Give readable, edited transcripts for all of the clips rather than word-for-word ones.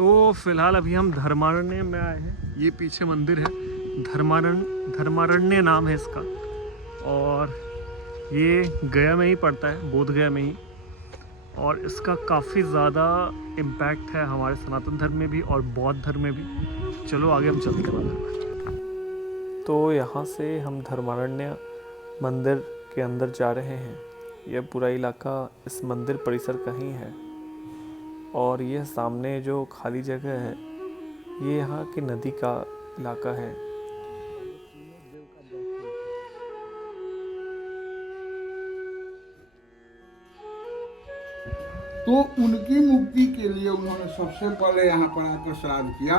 तो फिलहाल अभी हम धर्मारण्य में आए हैं। ये पीछे मंदिर है, धर्मारण्य नाम है इसका, और ये गया में ही पड़ता है, बोध गया में ही। और इसका काफ़ी ज़्यादा इम्पैक्ट है हमारे सनातन धर्म में भी और बौद्ध धर्म में भी। चलो आगे हम चलते हैं। तो यहाँ से हम धर्मारण्य मंदिर के अंदर जा रहे हैं। यह पूरा इलाका इस मंदिर परिसर का ही है, और यह सामने जो खाली जगह है ये यहाँ की नदी का इलाका है। तो उनकी मुक्ति के लिए उन्होंने सबसे पहले यहाँ पर आकर श्राद्ध किया,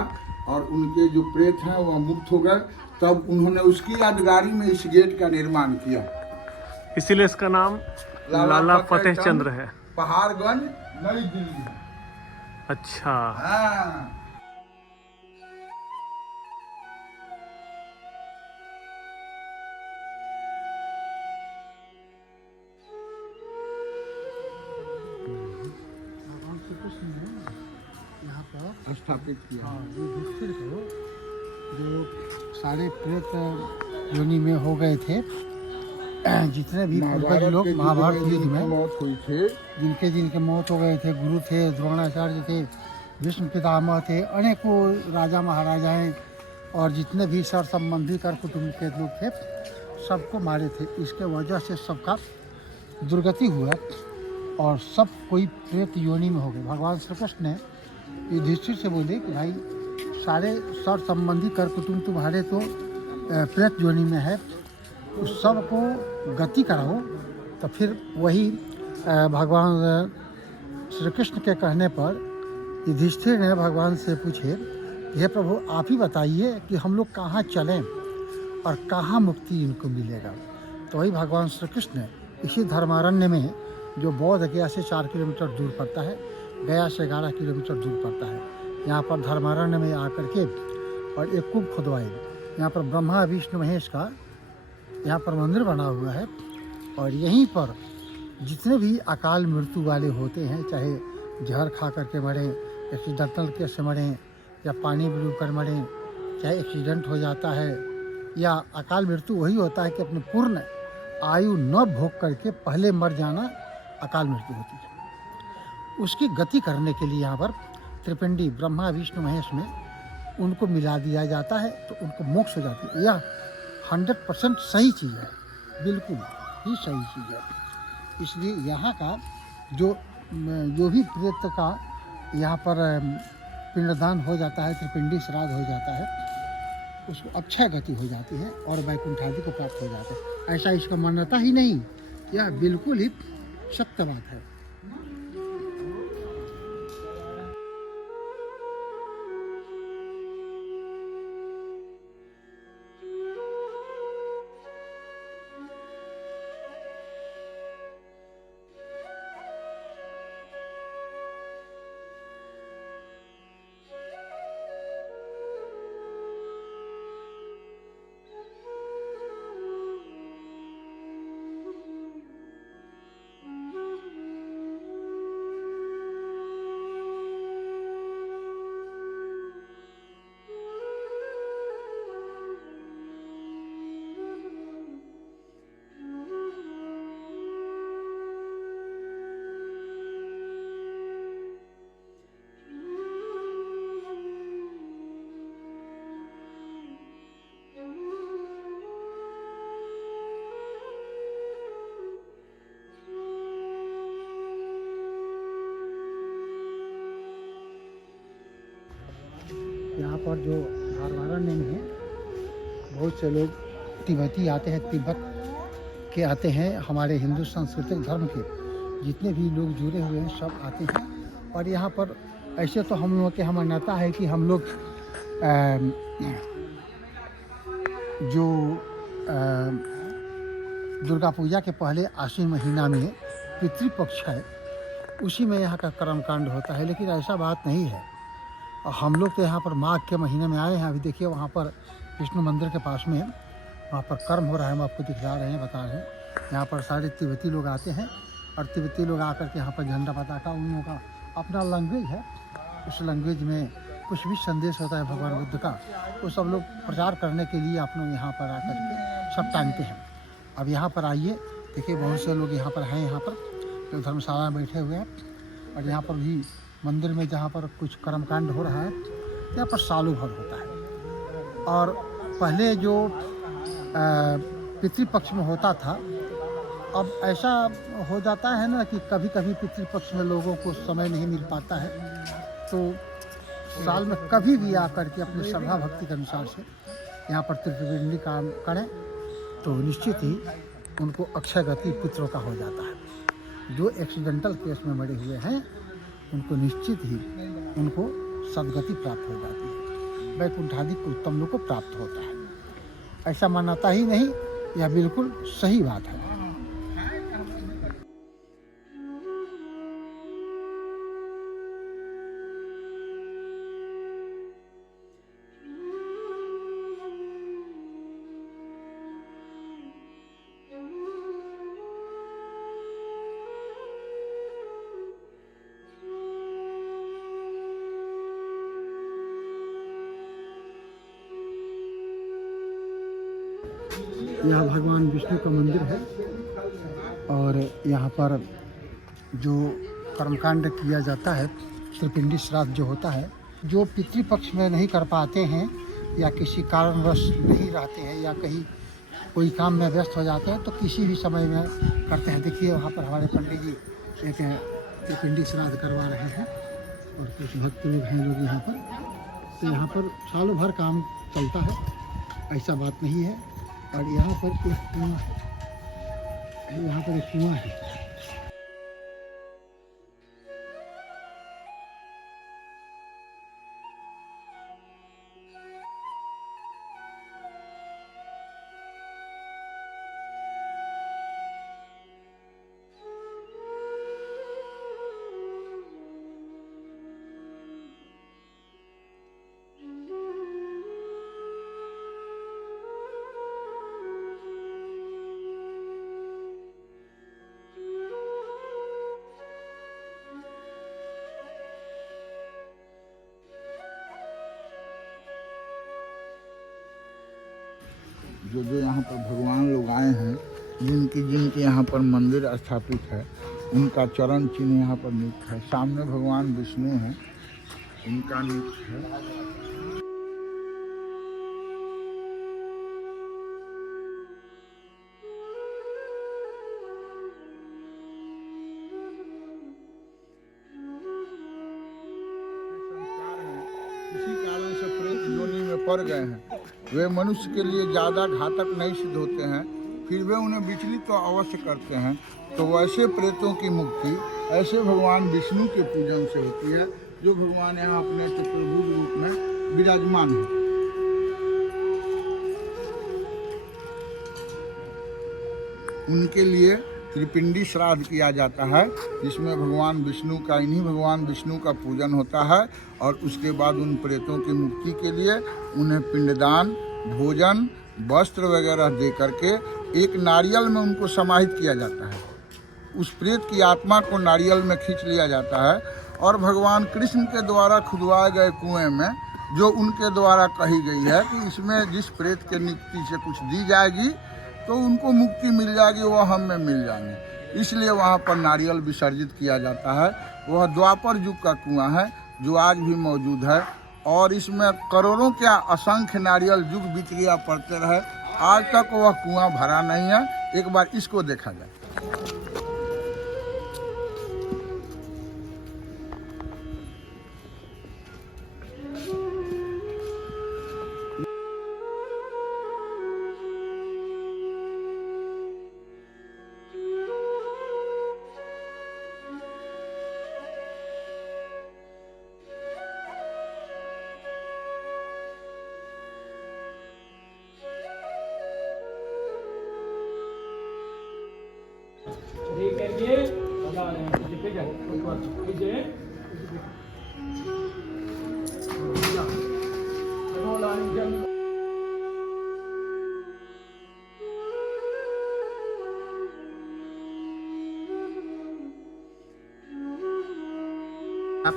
और उनके जो प्रेत हैं वह मुक्त हो गए। तब उन्होंने उसकी यादगारी में इस गेट का निर्माण किया, इसीलिए इसका नाम लाला फतेह चंद्र है। पहाड़गंज, नई दिल्ली। अच्छा। हाँ। यहाँ पर स्थापित किया। हाँ, ये युधिष्ठिर को जो सारे प्रेत योनि में हो गए थे, जितने भी पूर्वज लोग महाभारत युद्ध में मौत हुई थी, जिनके मौत हो गए थे, गुरु थे, द्रोणाचार्य थे, भीष्म पितामह थे, अनेकों राजा महाराजाएं और जितने भी सर संबंधी कर कुटुंब के लोग थे, सबको मारे थे। इसके वजह से सबका दुर्गति हुआ और सब कोई प्रेत योनि में हो गए। भगवान श्री कृष्ण ने युधिष्ठिर से बोले कि भाई सारे सर संबंधी कर कुटुंब तुम्हारे तो प्रेत योनि में है, उस सब को गति कराओ। तो फिर वही भगवान श्री कृष्ण के कहने पर युधिष्ठिर ने भगवान से पूछे, हे प्रभु आप ही बताइए कि हम लोग कहाँ चलें और कहाँ मुक्ति इनको मिलेगा। तो वही भगवान श्री कृष्ण ने इसी धर्मारण्य में, जो बोध गया से 4 किलोमीटर दूर पड़ता है, गया से 11 किलोमीटर दूर पड़ता है, यहाँ पर धर्मारण्य में आकर के और एक कूप खुदवाए। यहाँ पर ब्रह्मा विष्णु महेश का यहाँ पर मंदिर बना हुआ है, और यहीं पर जितने भी अकाल मृत्यु वाले होते हैं, चाहे जहर खा करके मरें, एक्सीडेंटल केस से मरें, या पानी डूब कर मरें, चाहे एक्सीडेंट हो जाता है, या अकाल मृत्यु वही होता है कि अपने पूर्ण आयु न भोग करके पहले मर जाना अकाल मृत्यु होती है। उसकी गति करने के लिए यहाँ पर त्रिपिंडी ब्रह्मा विष्णु महेश में उनको मिला दिया जाता है, तो उनको मोक्ष हो जाती है। यह 100% सही चीज़ है, बिल्कुल ही सही चीज़ है। इसलिए यहाँ का जो भी प्रेत का यहाँ पर पिंडदान हो जाता है, त्रिपिंडी श्राद्ध हो जाता है, उसको अक्षय गति हो जाती है और वैकुंठ आदि को प्राप्त हो जाता है। ऐसा इसका मान्यता ही नहीं, यह बिल्कुल ही सत्य बात है। यहाँ पर जो धर्मारण्य में है, बहुत से लोग तिब्बती आते हैं, तिब्बत के आते हैं, हमारे हिंदू सांस्कृतिक धर्म के जितने भी लोग जुड़े हुए हैं सब आते हैं। और यहाँ पर ऐसे तो हम लोगों के यहाँ मान्यता है कि हम लोग जो दुर्गा पूजा के पहले आश्विन महीना में पितृपक्ष है, उसी में यहाँ का कर्मकांड होता है, लेकिन ऐसा बात नहीं है। और हम लोग तो यहाँ पर माघ के महीने में आए हैं। अभी देखिए वहाँ पर विष्णु मंदिर के पास में वहाँ पर कर्म हो रहा है, हम आपको दिखला रहे हैं, बता रहे हैं। यहाँ पर सारे तिब्बती लोग आते हैं, और तिब्बती लोग आकर के यहाँ पर झंडा पताका, उन लोगों का अपना लैंग्वेज है, उस लैंग्वेज में कुछ भी संदेश होता है भगवान बुद्ध का, वो सब लोग प्रचार करने के लिए आप लोग यहाँ पर आकर के सब टांगते हैं। अब यहाँ पर आइए, देखिए बहुत से लोग यहाँ पर हैं, यहाँ पर जो धर्मशाला में बैठे हुए हैं, और यहाँ पर भी मंदिर में जहाँ पर कुछ कर्मकांड हो रहा है, यहाँ पर सालों भर होता है। और पहले जो पितृपक्ष में होता था, अब ऐसा हो जाता है ना कि कभी कभी पितृपक्ष में लोगों को समय नहीं मिल पाता है, तो साल में कभी भी आकर के अपनी श्रद्धा भक्ति के अनुसार से यहाँ पर त्रिपिंडी काम करें तो निश्चित ही उनको अक्षय गति पितरों का हो जाता है। जो एक्सीडेंटल केस में मरे हुए हैं उनको निश्चित ही उनको सदगति प्राप्त हो जाती है, वैकुंठादि उत्तम लोग को प्राप्त होता है। ऐसा मान्यता ही नहीं, यह बिल्कुल सही बात है। यह भगवान विष्णु का मंदिर है, और यहाँ पर जो कर्मकांड किया जाता है, त्रिपिंडी श्राद्ध जो होता है, जो पितृपक्ष में नहीं कर पाते हैं या किसी कारणवश नहीं रहते हैं या कहीं कोई काम में व्यस्त हो जाते हैं, तो किसी भी समय में करते हैं। देखिए वहाँ पर हमारे पंडित जी एक त्रिपिंडी श्राद्ध करवा रहे हैं, और कुछ भक्त लोग हैं लोग यहाँ पर। तो यहाँ पर सालों भर काम चलता है, ऐसा बात नहीं है। और यहाँ पर एक कुआं है, यहाँ पर एक कुआं है। जो जो यहाँ पर भगवान लोग आए हैं, जिनके यहाँ पर मंदिर स्थापित है, उनका चरण चिन्ह यहाँ पर नित्य है। सामने भगवान विष्णु हैं, उनका नित्य है। इसी कारण से प्रेत योनि में पड़ गए हैं। वे मनुष्य के लिए ज़्यादा घातक नहीं सिद्ध होते हैं, फिर वे उन्हें विचलित तो अवश्य करते हैं। तो वैसे प्रेतों की मुक्ति ऐसे भगवान विष्णु के पूजन से होती है, जो भगवान यहाँ अपने चतुर्भुज रूप में विराजमान है। उनके लिए त्रिपिंडी श्राद्ध किया जाता है, जिसमें भगवान विष्णु का, इन्हीं भगवान विष्णु का पूजन होता है। और उसके बाद उन प्रेतों की मुक्ति के लिए उन्हें पिंडदान, भोजन, वस्त्र वगैरह दे करके एक नारियल में उनको समाहित किया जाता है। उस प्रेत की आत्मा को नारियल में खींच लिया जाता है, और भगवान कृष्ण के द्वारा खुदवाए गए कुएं में, जो उनके द्वारा कही गई है कि इसमें जिस प्रेत के नियुक्ति से कुछ दी जाएगी तो उनको मुक्ति मिल जाएगी, वह हम में मिल जाएंगे, इसलिए वहाँ पर नारियल विसर्जित किया जाता है। वह द्वापर युग का कुआं है, जो आज भी मौजूद है, और इसमें करोड़ों क्या असंख्य नारियल युग बीत गया पड़ते रहे, आज तक वह कुआं भरा नहीं है। एक बार इसको देखा जाए।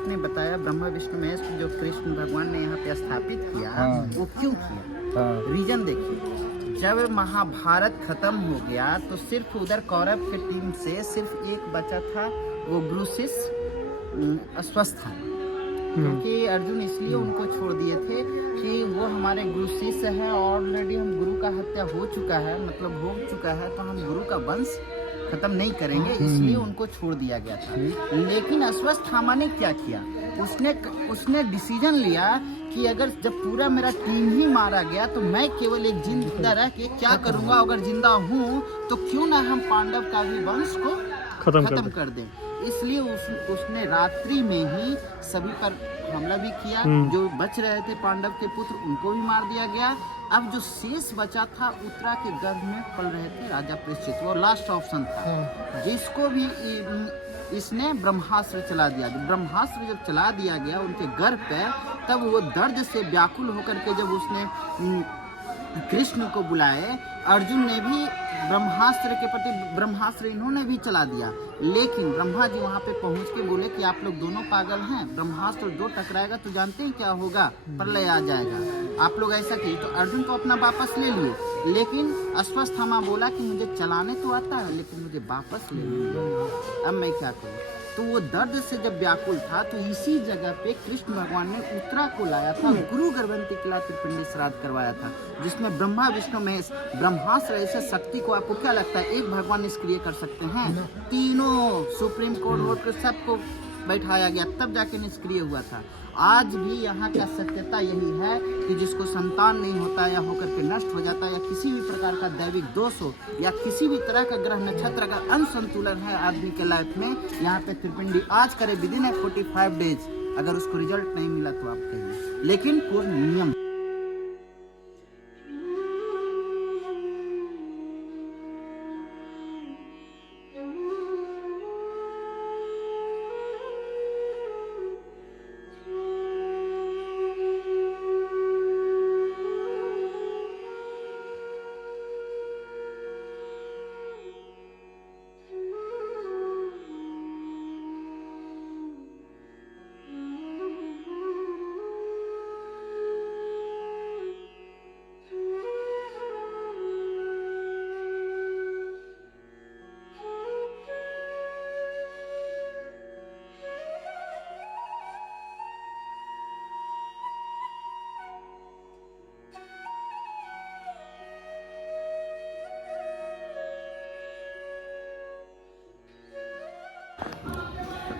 आपने बताया ब्रह्मा विष्णु महेश को जो कृष्ण भगवान ने यहाँ पे स्थापित किया, हाँ। वो क्यों किया? हाँ, रीजन देखिए, जब महाभारत खत्म हो गया तो सिर्फ उधर कौरव के टीम से सिर्फ एक बचा था, वो ब्रूसिस अस्वस्थ था, क्योंकि अर्जुन इसलिए उनको छोड़ दिए थे कि वो हमारे गुरु शिष्य है, ऑलरेडी हम गुरु का हत्या हो चुका है, मतलब हो चुका है, तो हम गुरु का वंश खत्म नहीं करेंगे, इसलिए उनको छोड़ दिया गया था। लेकिन अश्वत्थामा ने क्या किया, उसने डिसीजन लिया कि अगर जब पूरा मेरा टीम ही मारा गया तो मैं केवल एक जिंदा रह के क्या करूंगा, अगर जिंदा हूँ तो क्यों ना हम पांडव का भी वंश को खत्म कर दें। इसलिए उसने रात्रि में ही सभी पर हमला भी किया, जो बच रहे थे पांडव के पुत्र उनको भी मार दिया गया। अब जो शेष बचा था उत्तरा के गर्भ में पल रहे थे राजा परीक्षित, वो लास्ट ऑप्शन था, जिसको भी इसने ब्रह्मास्त्र चला दिया। ब्रह्मास्त्र जब चला दिया गया उनके गर्भ पे, तब वो दर्द से व्याकुल होकर के जब उसने कृष्ण को बुलाए, अर्जुन ने भी ब्रह्मास्त्र के प्रति ब्रह्मास्त्र इन्होंने भी चला दिया, लेकिन ब्रह्मा जी वहाँ पे पहुँच के बोले कि आप लोग दोनों पागल हैं, ब्रह्मास्त्र दो टकराएगा तो जानते हैं क्या होगा, प्रलय आ जाएगा, आप लोग ऐसा किए। तो अर्जुन को अपना वापस ले लिए, लेकिन अश्वत्थामा बोला कि मुझे चलाने तो आता है लेकिन मुझे वापस ले लीजिए, अब मैं क्या करूँ। तो वो दर्द से जब व्याकुल था तो इसी जगह पे कृष्ण भगवान ने उत्तरा को लाया था, गुरु गर्भवती किला त्रिपिंडी श्राद्ध करवाया था, जिसमें ब्रह्मा विष्णु महेश ब्रह्मास्त्र ऐसे शक्ति को आपको क्या लगता है एक भगवान निष्क्रिय कर सकते हैं? तीनों सुप्रीम कोर्ट होकर सबको बैठाया गया तब जाके निष्क्रिय हुआ था। आज भी यहाँ का सत्यता यही है कि जिसको संतान नहीं होता या होकर के नष्ट हो जाता है, या किसी भी प्रकार का दैविक दोष हो, या किसी भी तरह का ग्रह नक्षत्र का असंतुलन है आदमी के लाइफ में, यहाँ पे त्रिपिंडी आज करे विदिन 45 डेज, अगर उसको रिजल्ट नहीं मिला तो आप कहिए, लेकिन पूर्ण नियम।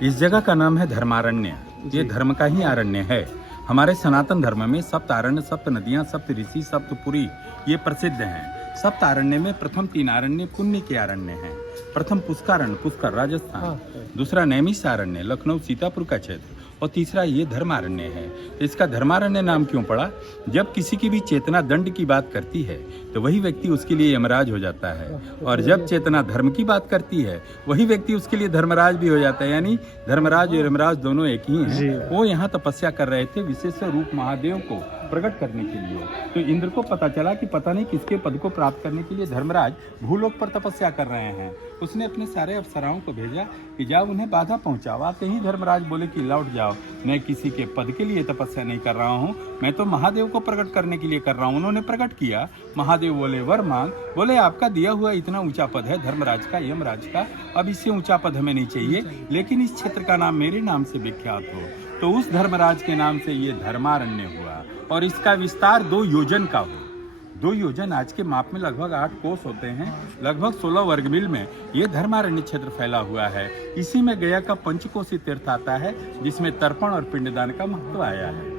इस जगह का नाम है धर्मारण्य। ये धर्म का ही आरण्य है। हमारे सनातन धर्म में सप्त आरण्य, सप्त नदियाँ, सप्त ऋषि, सप्तपुरी ये प्रसिद्ध हैं। सप्त आरण्य में प्रथम 3 आरण्य पुण्य के आरण्य हैं। प्रथम पुष्करण्य, पुष्कर राजस्थान, दूसरा नैमिषारण्य लखनऊ सीतापुर का क्षेत्र, और तीसरा ये धर्मारण्य है। तो इसका धर्मारण्य नाम क्यों पड़ा? जब किसी की भी चेतना दंड की बात करती है तो वही व्यक्ति उसके लिए यमराज हो जाता है, और जब चेतना धर्म की बात करती है वही व्यक्ति उसके लिए धर्मराज भी हो जाता है। यानी धर्मराज और यमराज दोनों एक ही हैं। वो यहाँ तपस्या कर रहे थे विशेष रूप महादेव को प्रकट करने के लिए। तो इंद्र को पता चला कि पता नहीं किसके पद को प्राप्त करने के लिए धर्मराज भूलोक पर तपस्या कर रहे हैं। उसने अपने सारे अप्सराओं को भेजा कि जाओ उन्हें बाधा पहुंचाओ। आते ही धर्मराज बोले कि लौट जाओ, मैं किसी के पद के लिए तपस्या नहीं कर रहा हूँ, मैं तो महादेव को प्रकट करने के लिए कर रहा हूँ। उन्होंने प्रकट किया। महादेव बोले वर मांग। बोले आपका दिया हुआ इतना ऊंचा पद है धर्मराज का, यमराज का, अब इससे ऊंचा पद हमें नहीं चाहिए, लेकिन इस क्षेत्र का नाम मेरे नाम से विख्यात हो। तो उस धर्मराज के नाम से ये धर्मारण्य हुआ, और इसका विस्तार 2 योजन का हो। 2 योजन आज के माप में लगभग 8 कोस होते हैं। लगभग 16 वर्ग मील में ये धर्मारण्य क्षेत्र फैला हुआ है। इसी में गया का पंचकोसी तीर्थ आता है, जिसमें तर्पण और पिंडदान का महत्व आया है।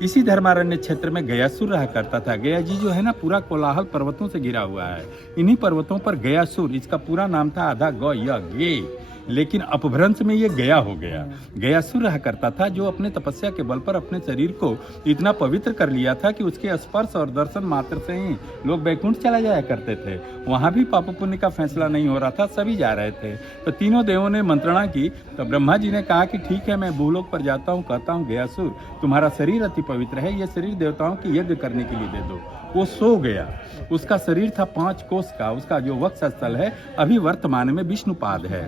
इसी धर्मारण्य क्षेत्र में गयासुर रहा करता था। गया जी जो है ना, पूरा कोलाहल पर्वतों से घिरा हुआ है। इन्हीं पर्वतों पर गयासुर, इसका पूरा नाम था आधा ग य गे, लेकिन अपभ्रंश में ये गया हो गया। गयासुर रहा करता था, जो अपने तपस्या के बल पर अपने शरीर को इतना पवित्र कर लिया था कि उसके स्पर्श और दर्शन मात्र से ही लोग वैकुंठ चला जाया करते थे। वहां भी पाप पुण्य का फैसला नहीं हो रहा था, सभी जा रहे थे। तो तीनों देवों ने मंत्रणा की, तो ब्रह्मा जी ने कहा कि ठीक है, मैं भूलोक पर जाता हूँ, कहता हूँ गयासुर तुम्हारा शरीर अति पवित्र है, यह शरीर देवताओं की यज्ञ करने के लिए दे दो। वो सो गया। उसका शरीर था 5 कोस का। उसका जो वक्ष स्थल है अभी वर्तमान में विष्णुपाद है।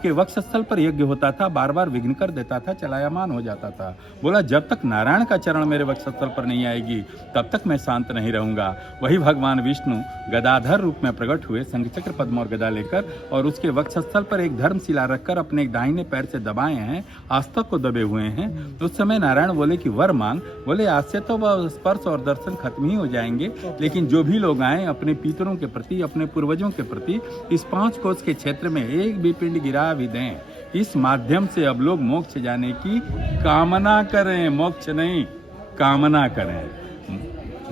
उसके वक्षस्थल पर यज्ञ होता था, बार बार विघ्न कर देता था, चलायमान हो जाता था। बोला जब तक नारायण का चरण मेरे वक्षस्थल पर नहीं आएगी तब तक मैं शांत नहीं रहूंगा। वही भगवान विष्णु गदाधर रूप में प्रकट हुए, शंखचक्र पद्म और गदा लेकर, और उसके वक्षस्थल पर एक धर्मशिला रखकर अपने दाहिने पैर से दबाए हैं, आस्तक को दबे हुए हैं। उस समय नारायण बोले कि वर मांग। बोले आज से तो वह स्पर्श और दर्शन खत्म ही हो जाएंगे, लेकिन जो भी लोग आए अपने पितरों के प्रति, अपने पूर्वजों के प्रति इस 5 कोस के क्षेत्र में एक भी पिंड गिरा भी दें, इस माध्यम से अब लोग मोक्ष जाने की कामना करें, मोक्ष नहीं कामना करें।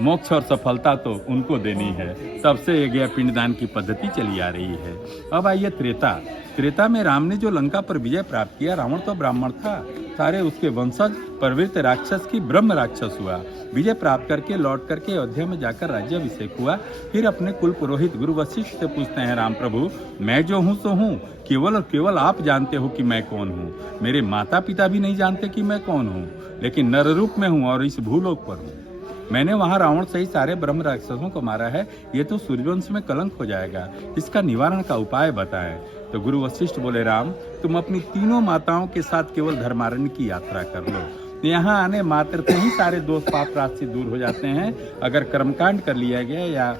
मोक्ष और सफलता तो उनको देनी है। तब से यह पिंडदान की पद्धति चली आ रही है। अब आइए त्रेता में राम ने जो लंका पर विजय प्राप्त किया, रावण तो ब्राह्मण था, सारे उसके वंशज प्रवृत्त राक्षस की ब्रह्म राक्षस हुआ। विजय प्राप्त करके लौट करके अयोध्या में जाकर राज्याभिषेक हुआ। फिर अपने कुल पुरोहित गुरु वशिष्ठ से पूछते हैं, राम प्रभु मैं जो हूँ सो हूँ, केवल और केवल आप जानते हो कि मैं कौन हूँ। मेरे माता पिता भी नहीं जानते कि मैं कौन हूँ, लेकिन नर रूप में हूँ और इस भूलोक पर हूँ। मैंने वहां रावण सहित सारे ब्रह्म राक्षसों को मारा है, ये तो सूर्यवंश में कलंक हो जाएगा, इसका निवारण का उपाय बताएं। तो गुरु वशिष्ठ बोले, राम तुम अपनी तीनों माताओं के साथ केवल धर्मारण्य की यात्रा कर लो। यहाँ आने मात्र से ही सारे दोष पाप राशि दूर हो जाते हैं। अगर कर्मकांड कर लिया गया या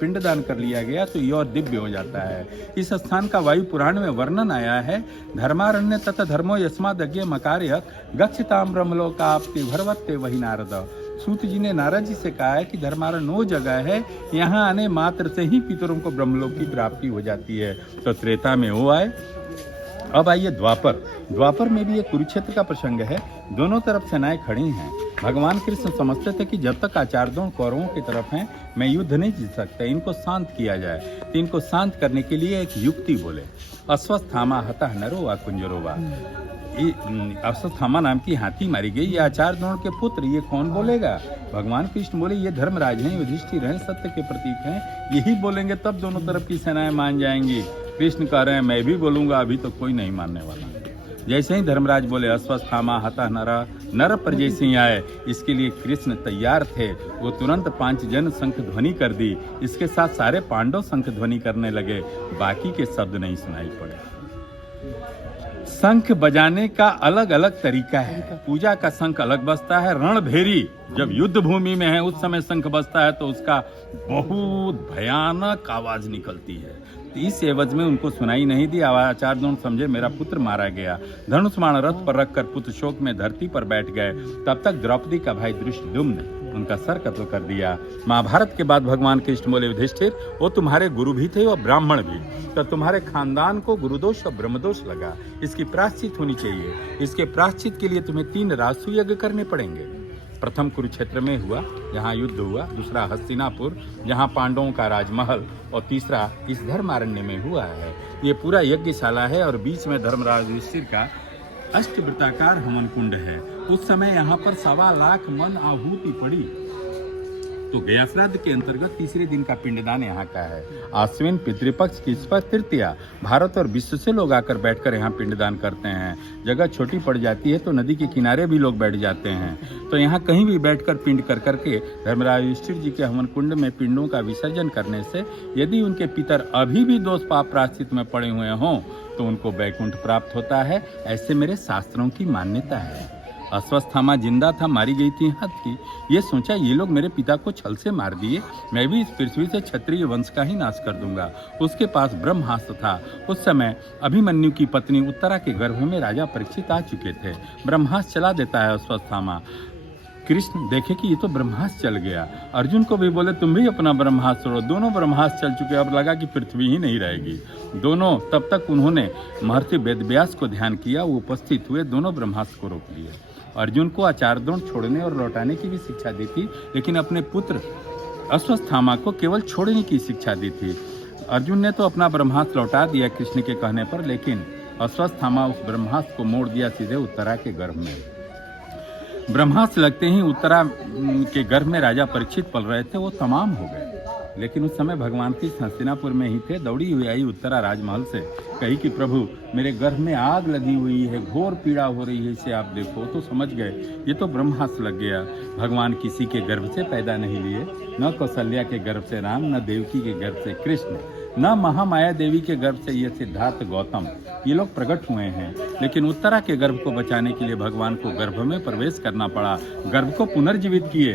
पिंडदान कर लिया गया तो ये और दिव्य हो जाता है। इस स्थान का वायु पुराण में वर्णन आया है, धर्मारण्य तथा धर्मो यस्माद् यज्ञ मकार्य गच्छताम ब्रह्मलोकाप्ति भरवत्ते वही नारद। सूत जी ने नारद जी से कहा है कि धर्मारण्य वो जगह है, यहाँ आने मात्र से ही पितरों को ब्रह्मलोक की प्राप्ति हो जाती है। तो त्रेता में वो आए। अब आइए द्वापर में भी एक कुरुक्षेत्र का प्रसंग है। दोनों तरफ सेनाएं खड़ी हैं। भगवान कृष्ण समझते थे कि जब तक आचार्यों कौरवों की तरफ हैं मैं युद्ध नहीं जीत सकता, इनको शांत किया जाए। तो इनको शांत करने के लिए एक युक्ति बोले, अश्वत्थामा हतः नरो वा कुंजरो वा। अश्वत्थामा नाम की हाथी मारी गई, ये आचार्य द्रोण के पुत्र, ये कौन बोलेगा? भगवान कृष्ण बोले ये धर्मराज हैं, युधिष्ठिर हैं, सत्य के प्रतीक हैं, यही बोलेंगे तब दोनों तरफ की सेनाएं मान जाएंगी। कृष्ण कह रहे हैं मैं भी बोलूंगा, अभी तो कोई नहीं मानने वाला। जैसे ही धर्मराज बोले अश्वत्थामा हतः नर पर जैसे ही आए, इसके लिए कृष्ण तैयार थे। वो तुरंत 5 जन शंख ध्वनि कर दी, इसके साथ सारे पांडव शंख ध्वनि करने लगे, बाकी के शब्द नहीं सुनाई पड़े। शंख बजाने का अलग अलग तरीका है। पूजा का शंख अलग बजता है, रणभेरी जब युद्ध भूमि में है उस समय शंख बजता है तो उसका बहुत भयानक आवाज निकलती है। इस एवज में उनको सुनाई नहीं दी। आचार्य द्रोण समझे मेरा पुत्र मारा गया, धनुष्मान रथ पर रखकर पुत्र शोक में धरती पर बैठ गए। तब तक द्रौपदी का भाई धृष्टद्युम्न ने उनका सर कत्ल कर दिया। महाभारत के बाद भगवान कृष्ण बोले, युधिष्ठिर वो तुम्हारे गुरु भी थे और ब्राह्मण भी, तो तुम्हारे खानदान को गुरुदोष और ब्रह्मदोष लगा, इसकी प्रायश्चित होनी चाहिए। इसके प्रायश्चित के लिए तुम्हें 3 राजसूय यज्ञ करने पड़ेंगे। प्रथम कुरुक्षेत्र में हुआ जहाँ युद्ध हुआ, दूसरा हस्तिनापुर जहाँ पांडवों का राजमहल, और तीसरा इस धर्मारण्य में हुआ है। ये पूरा यज्ञशाला है और बीच में धर्मराज युधिष्ठिर का अष्टवृत्ताकार हवन कुंड है। उस समय यहाँ पर 1.25 लाख मन आहुति पड़ी। तो गया श्राद्ध के अंतर्गत तीसरे दिन का पिंडदान यहाँ का है। आश्विन पितृपक्ष की तृतीया भारत और विश्व से लोग आकर बैठकर यहाँ पिंडदान करते हैं। जगह छोटी पड़ जाती है तो नदी के किनारे भी लोग बैठ जाते हैं। तो यहाँ कहीं भी बैठकर पिंड कर करके धर्मराज युधिष्ठिर जी के हवन कुंड में पिंडों का विसर्जन करने से यदि उनके पितर अभी भी दोष पाप प्रायश्चित में पड़े हुए हों तो उनको वैकुंठ प्राप्त होता है। ऐसे मेरे शास्त्रों की मान्यता है। अश्वत्थामा जिंदा था, मारी गई थी हाथी। ये सोचा ये लोग मेरे पिता को छल से मार दिए, मैं भी इस पृथ्वी से क्षत्रिय वंश का ही नाश कर दूंगा। उसके पास ब्रह्मास्त्र था। उस समय अभिमन्यु की पत्नी उत्तरा के गर्भ में राजा परीक्षित आ चुके थे। ब्रह्मास्त्र चला देता है अश्वत्थामा। कृष्ण देखे कि ये तो ब्रह्मास्त्र चल गया। अर्जुन को भी बोले तुम भी अपना ब्रह्मास्त्र छोड़ो। दोनों ब्रह्मास्त्र चल चुके, अब लगा कि पृथ्वी ही नहीं रहेगी। दोनों तब तक उन्होंने महर्षि वेदव्यास को ध्यान किया, वो उपस्थित हुए, दोनों ब्रह्मास्त्र को रोक लिए। अर्जुन को आचार्य द्रोण छोड़ने और लौटाने की भी शिक्षा दी थी, लेकिन अपने पुत्र अश्वत्थामा को केवल छोड़ने की शिक्षा दी थी। अर्जुन ने तो अपना ब्रह्मास्त्र लौटा दिया कृष्ण के कहने पर, लेकिन अश्वत्थामा उस ब्रह्मास्त्र को मोड़ दिया सीधे उत्तरा के गर्भ में। ब्रह्मास्त्र लगते ही उत्तरा के गर्भ में राजा परीक्षित पल रहे थे, वो तमाम हो गए। लेकिन उस समय भगवान कृष्ण हस्तिनापुर में ही थे। दौड़ी हुई आई उत्तरा राजमहल से, कही कि प्रभु मेरे गर्भ में आग लगी हुई है, घोर पीड़ा हो रही है, इसे आप देखो। तो समझ गए ये तो ब्रह्मास्त्र लग गया। भगवान किसी के गर्भ से पैदा नहीं लिए, न कौशल्या के गर्भ से राम, न देवकी के गर्भ से कृष्ण, न महामाया देवी के गर्भ से ये सिद्धार्थ गौतम ये लोग प्रकट हुए हैं, लेकिन उत्तरा के गर्भ को बचाने के लिए भगवान को गर्भ में प्रवेश करना पड़ा, गर्भ को पुनर्जीवित किए,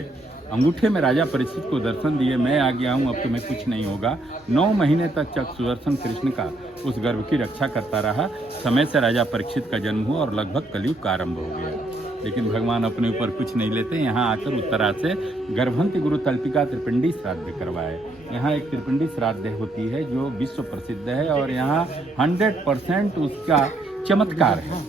अंगूठे में राजा परीक्षित को दर्शन दिए, मैं आ गया हूँ, अब तुम्हें कुछ नहीं होगा। 9 महीने तक चक सुदर्शन कृष्ण का उस गर्भ की रक्षा करता रहा। समय से राजा परीक्षित का जन्म हुआ और लगभग कलयुग का आरंभ हो गया। लेकिन भगवान अपने ऊपर कुछ नहीं लेते, यहाँ आकर उत्तरा से गर्भवंती गुरु तल्पिका त्रिपिंडी श्राद्ध करवाए। यहाँ एक त्रिपिंडी श्राद्ध होती है जो विश्व प्रसिद्ध है और यहाँ 100% उसका चमत्कार है।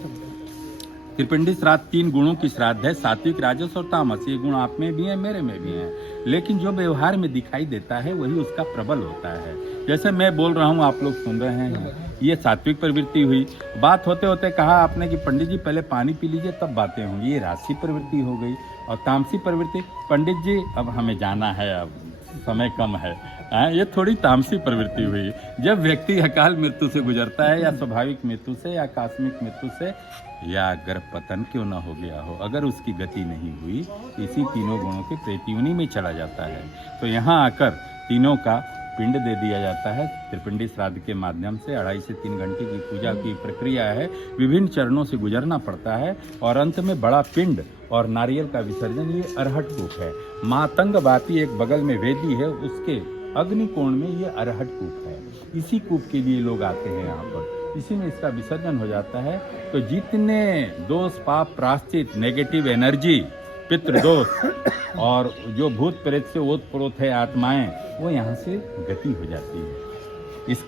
त्रिपिंडी श्राद्ध 3 गुणों की श्राद्ध है, सात्विक, राजस और तामस। ये गुण आप में भी हैं, मेरे में भी हैं, लेकिन जो व्यवहार में दिखाई देता है वही उसका प्रबल होता है। जैसे मैं बोल रहा हूँ, आप लोग सुन रहे हैं, ये सात्विक प्रवृत्ति हुई। बात होते होते कहा आपने कि पंडित जी पहले पानी पी लीजिए तब बातें होंगी, ये राजसी प्रवृत्ति हो गई। और तामसी प्रवृत्ति, पंडित जी अब हमें जाना है, अब समय कम है, ये थोड़ी तामसी प्रवृत्ति हुई। जब व्यक्ति अकाल मृत्यु से गुजरता है या स्वाभाविक मृत्यु से या आकस्मिक मृत्यु से या गर्भपतन क्यों ना हो गया हो, अगर उसकी गति नहीं हुई, इसी तीनों गुणों के प्रेत्युनी में चला जाता है। तो यहाँ आकर तीनों का पिंड दे दिया जाता है त्रिपिंडी श्राद्ध के माध्यम से। 2.5 से 3 घंटे की पूजा की प्रक्रिया है, विभिन्न चरणों से गुजरना पड़ता है और अंत में बड़ा पिंड और नारियल का विसर्जन। ये अरहट कूप है। मातंग बाती एक बगल में वेदी है, उसके अग्निकोण में ये अरहट कूप है। इसी कूप के लिए लोग आते हैं यहाँ पर, इसी में इसका विसर्जन हो जाता है। तो जितने दोष, पाप, प्रायश्चित, नेगेटिव एनर्जी, पितृदोष और जो भूत प्रेत से ओत प्रोत है आत्माएं, वो यहाँ से गति हो जाती है। इस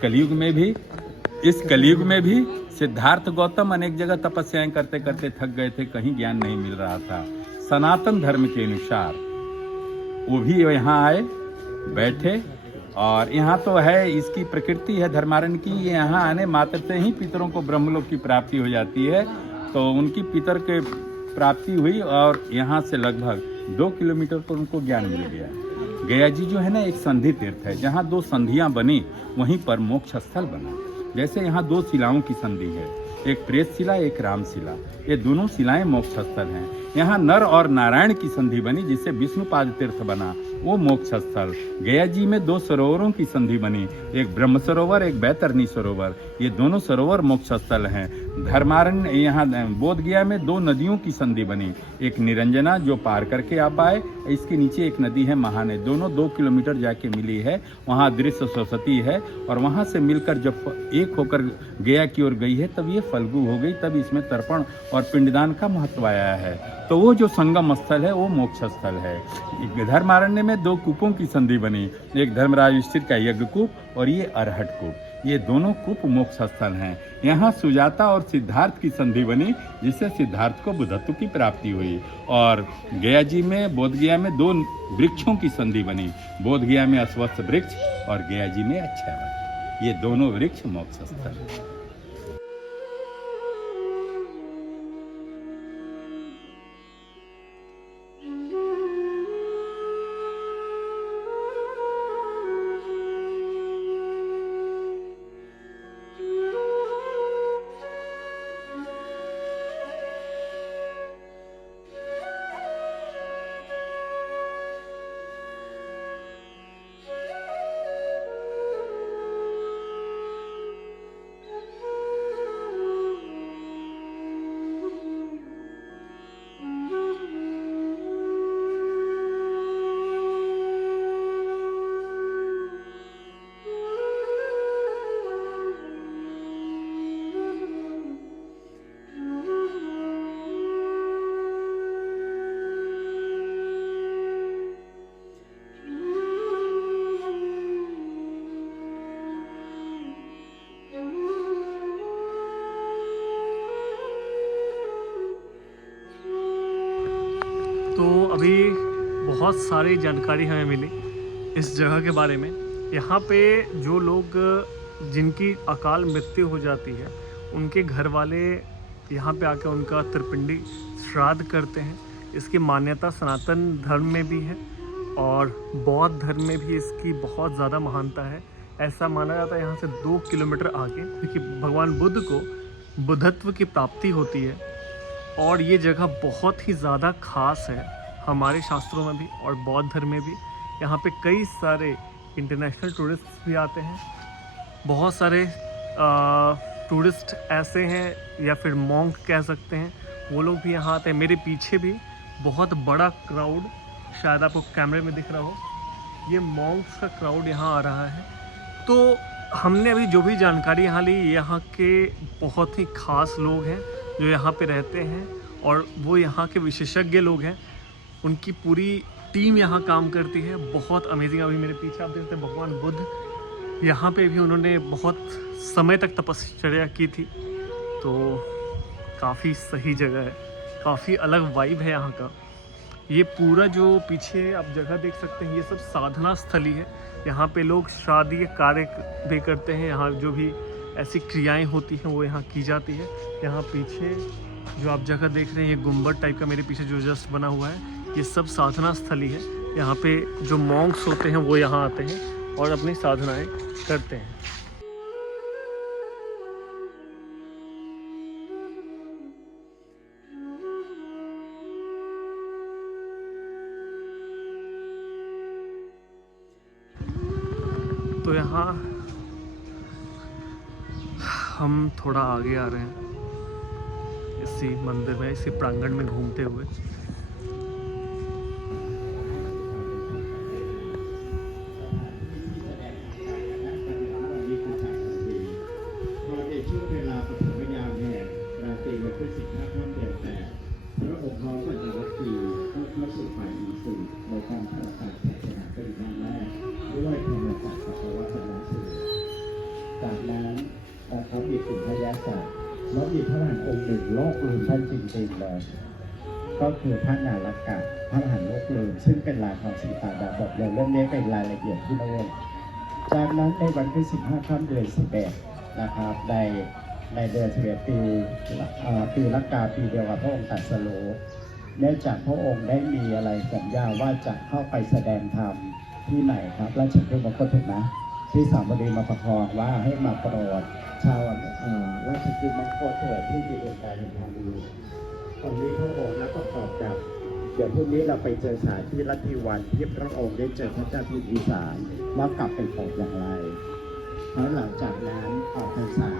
कलयुग में भी सिद्धार्थ गौतम अनेक जगह तपस्याएं करते करते थक गए थे, कहीं ज्ञान नहीं मिल रहा था। सनातन धर्म के अनुसार वो भी यहाँ आए, बैठे, और यहाँ तो है, इसकी प्रकृति है धर्मारण्य की, ये यहाँ आने मात्र से ही पितरों को ब्रह्मलोक की प्राप्ति हो जाती है। तो उनकी पितर के प्राप्ति हुई और यहाँ से लगभग 2 किलोमीटर पर उनको ज्ञान मिल गया। गया जी जो है ना, एक संधि तीर्थ है, जहाँ 2 संधियाँ बनी वहीं पर मोक्ष स्थल बना। जैसे यहाँ 2 शिलाओं की संधि है, एक प्रेत शिला, एक राम शिला, ये दोनों शिलाएं मोक्ष स्थल हैं। यहाँ नर और नारायण की संधि बनी जिससे विष्णुपाद तीर्थ बना, वो मोक्ष स्थल। गया जी में 2 सरोवरों की संधि बनी, एक ब्रह्म सरोवर, एक बैतरणी सरोवर, ये दोनों सरोवर मोक्ष स्थल हैं। धर्मारण्य, यहाँ बोध गया में 2 नदियों की संधि बनी, एक निरंजना जो पार करके आप आए, इसके नीचे एक नदी है महाने, दोनों 2 किलोमीटर जाके मिली है। वहाँ दृश्य सरस्वती है और वहाँ से मिलकर जब एक होकर गया की ओर गई है तब ये फल्गु हो गई, तब इसमें तर्पण और पिंडदान का महत्व आया है। तो वो जो संगम स्थल है वो मोक्ष स्थल है। धर्मारण्य में 2 कूपों की संधि बनी, एक धर्मराज युधिष्ठिर का यज्ञ कूप और ये अरहट कूप, ये दोनों कूप मोक्ष स्थल हैं। यहाँ सुजाता और सिद्धार्थ की संधि बनी जिससे सिद्धार्थ को बुद्धत्व की प्राप्ति हुई। और गया जी में, बोध गया में 2 वृक्षों की संधि बनी, बोध गया में अश्वत्थ वृक्ष और गया जी में अक्षय वृक्ष, ये दोनों वृक्ष मोक्ष स्थल हैं। तो अभी बहुत सारी जानकारी हमें मिली इस जगह के बारे में। यहाँ पे जो लोग जिनकी अकाल मृत्यु हो जाती है उनके घर वाले यहाँ पे आकर उनका त्रिपिंडी श्राद्ध करते हैं। इसकी मान्यता सनातन धर्म में भी है और बौद्ध धर्म में भी इसकी बहुत ज़्यादा महानता है। ऐसा माना जाता है यहाँ से 2 किलोमीटर आगे क्योंकि भगवान बुद्ध को बुद्धत्व की प्राप्ति होती है और ये जगह बहुत ही ज़्यादा ख़ास है हमारे शास्त्रों में भी और बौद्ध धर्म में भी। यहाँ पे कई सारे इंटरनेशनल टूरिस्ट भी आते हैं बहुत सारे टूरिस्ट ऐसे हैं या फिर मॉन्क कह सकते हैं, वो लोग भी यहाँ आते हैं। मेरे पीछे भी बहुत बड़ा क्राउड, शायद आपको कैमरे में दिख रहा हो, ये मॉन्क्स का क्राउड यहाँ आ रहा है। तो हमने अभी जो भी जानकारी यहाँ ली, यहाँ के बहुत ही ख़ास लोग हैं जो यहाँ पे रहते हैं और वो यहाँ के विशेषज्ञ लोग हैं, उनकी पूरी टीम यहाँ काम करती है। बहुत अमेजिंग। अभी मेरे पीछे आप देखते हैं भगवान बुद्ध, यहाँ पे भी उन्होंने बहुत समय तक तपश्चर्या की थी। तो काफ़ी सही जगह है, काफ़ी अलग वाइब है यहाँ का। ये पूरा जो पीछे आप जगह देख सकते हैं, ये सब साधना स्थली है। यहाँ पे लोग शादी के कार्य भी करते हैं, यहाँ जो भी ऐसी क्रियाएं होती हैं वो यहाँ की जाती है। यहाँ पीछे जो आप जगह देख रहे हैं, ये गुम्बद टाइप का मेरे पीछे जो जस्ट बना हुआ है, ये सब साधना स्थली है। यहाँ पे जो मॉन्क्स होते हैं वो यहाँ आते हैं और अपनी साधनाएं करते हैं। तो यहाँ हम थोड़ा आगे आ रहे हैं, इसी मंदिर में, इसी प्रांगण में घूमते हुए।จากนั้นนะครับมีกลุ่มพยาศาสตร์แล้วมีพระอรหันต์องค์หนึ่งโลกลืมท่านจริงๆเลยก็คือพระนาลกะพระอรหันต์โลกลืมซึ่งเป็นลายของสีตาดาบทเรื่องนี้เป็นรายละเอียดที่โน้นจากนั้นในวันที่15 ค่ำเดือน 11นะครับในเดือน11ปีละกาปีเดียวกับพระองค์ตรัสรู้เนื่องจากพระองค์ได้มีอะไรสัญญาว่าจะเข้าไปแสดงธรรมที่ไหนครับราชกุมารก็ถูกนะที่สามบดีมาประคองว่าให้มาโปรดชาวราชกุมารโคเถิดที่มีดวงใจแห่งความรู้ตอนนี้พระองค์แล้วก็ตอบกับเดี๋ยวพรุ่งนี้เราไปเจอสถานที่ลัทธิวันที่พระองค์ได้เจอพระเจ้าพิมพิสารแล้วกลับไปโปรดอย่างไรแล้วหลังจากนั้นออกพรรษา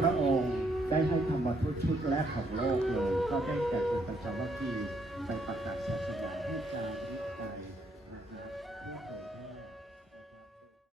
พระองค์ได้ให้ธรรมทูตชุดแรกของโลกเลยก็ได้แก่องค์ปัญจวัคคีย์ไปประกาศศาสนาให้จารึกไป